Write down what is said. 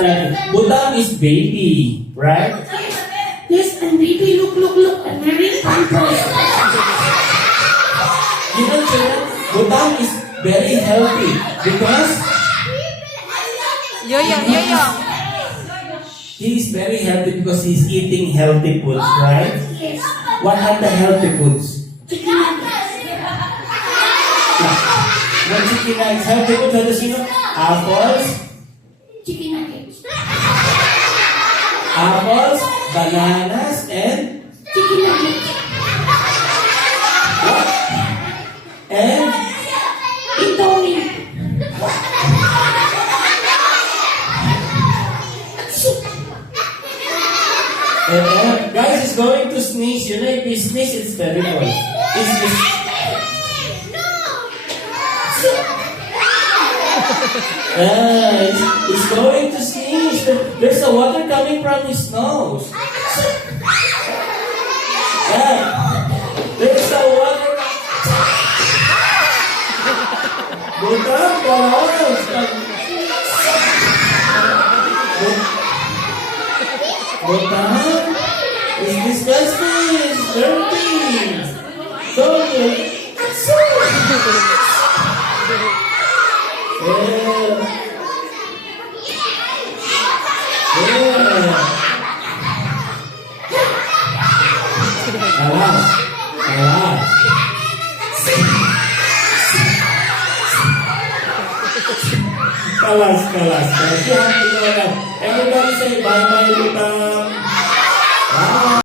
like, Butang is baby, right? Yes, and baby, look, I'm wearing pampers. You know, children, Butang is very healthy because Yo. he is very healthy because he's eating healthy foods, right? Yes. What are the healthy foods? Chicken nuggets. What chicken nuggets? Healthy foods, ano sino? Apples, Chicken nuggets. apples, bananas, and Chicken nuggets. and Indomie. guys is going to sneeze. You know, if he sneeze, it's terrible. He's going to sneeze. There's a water coming from his nose. There's a water. Butang, bawas. Butang is disgusting. It's dirty. So dirty. Kalas. You have to go now. Everybody say bye-bye, Butang.